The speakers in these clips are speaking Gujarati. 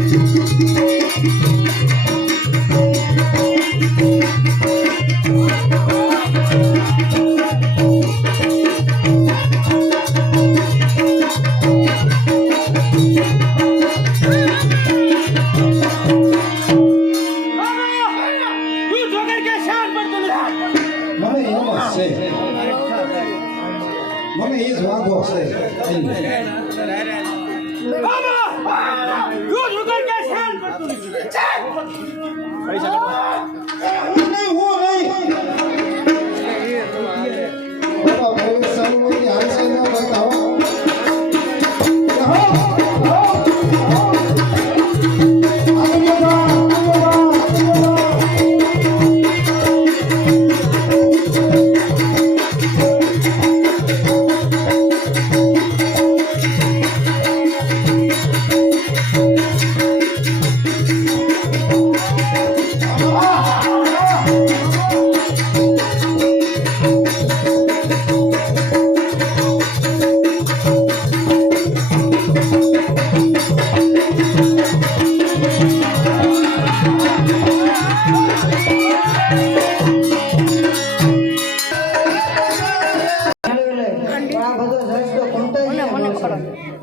Thank you.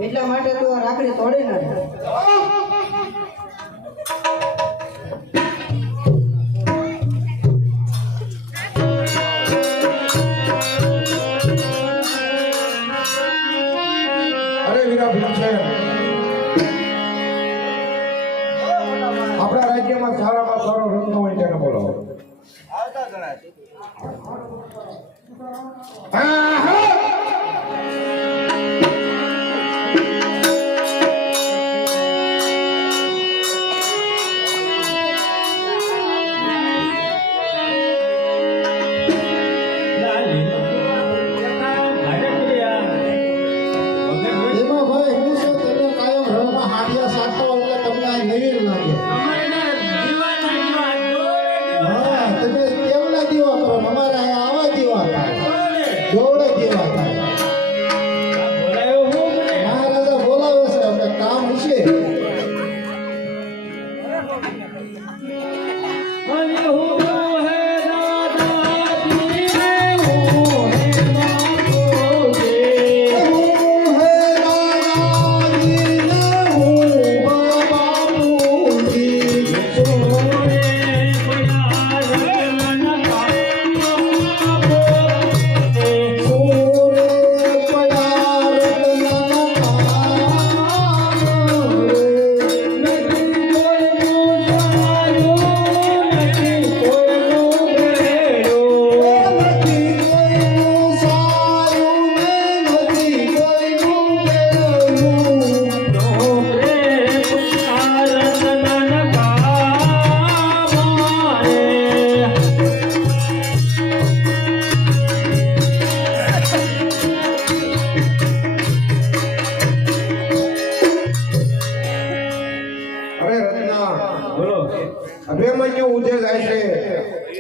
એટલા માટે તો રાખડી તોડી નાખે. અરે વીરા ભીમસેન, આપણા રાજ્યમાં સારામાં સારો રત્ન હોય તેને બોલાવો.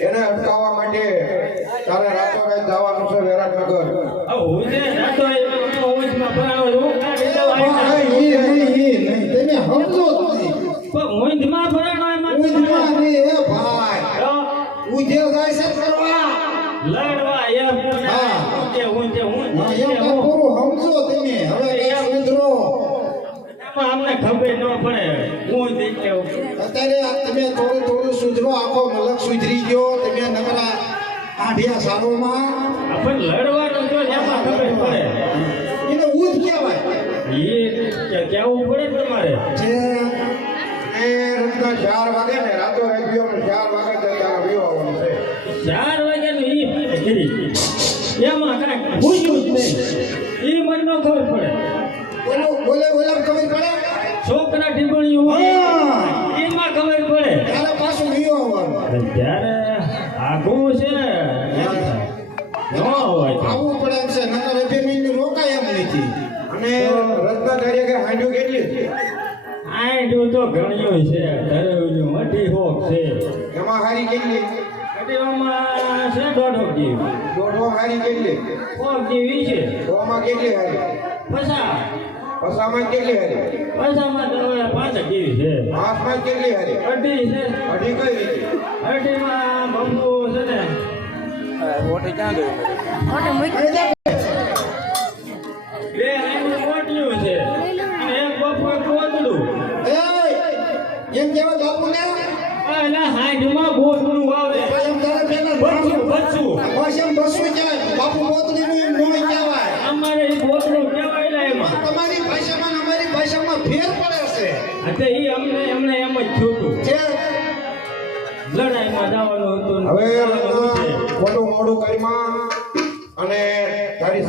એને અટકાવવા માટે તારે રાતોરાત જવાનું છે વિરાટનગર. અમને ખબર ન પડે હું અત્યારે તમે થોડું થોડું સુધરો, આખો મલક સુધરી ગયો. તમે નકરા આઢિયા સારોમાં પણ લડવાનું તો એમાં ખબર પડે એને ઉદ કહેવાય. એ કેવું પડે તમારે જે એ રાતના 4 વાગે ને રાતો રાખ્યો 4 વાગે તારા વિવાહવાનું છે. 4 વાગ્યાનું એમાં કાંઈ ભૂજ્યું જ નહીં. એ મને ન ખબર પડે. બોલે ખબર પડે. છોકરા ટીપણીઓ એમાં ખબર પડે ત્યારે પાછું વિવાહવાનું. ત્યારે આઘું છે ન હોય આવું પડે છે. નકર 2 મહિને રોકાય એમ નથી. અને રત્ના કાર્ય કે હાંડ્યું કેટલી આંડું તો ઘણ્યું છે. ધરવનું મઠી હોક છે. એમાં હારી કેટલી? કટીવામાં છે 1.5 જેવી. 1.5 હારી કેટલી? 4 જેવી છે. ઓમાં કેટલી હારી? 50. પસામાં કેટલી હારી પૈસામાં તો હવે 5 કેવી છે હાથમાં કેટલી હારી અઢી છે અઢી કઈ રીતે અઢીમાં બબુ છે ને બે એનું મોટિયું છે અને એક બપુ એક ગોદડું એમ કેવા બાપુ ને અને હાંડમાં ગોદડું આવે એમ તારે પેલા બચ્ચું બચ્ચું બસ એમ બસું કહેવાય બાપુ પોતડી નું નોય કહેવાય અમારે એ ગોદડું કહેવાય ને એમાં તમારી ભાષામાં ને અમારી ભાષામાં ફેર પડે છે એટલે એ અમને એમને એમ જ થયું હતું છે લડાઈમાં જવાનું હતું હવે ખોટું મોડું કરીમાં અને તારી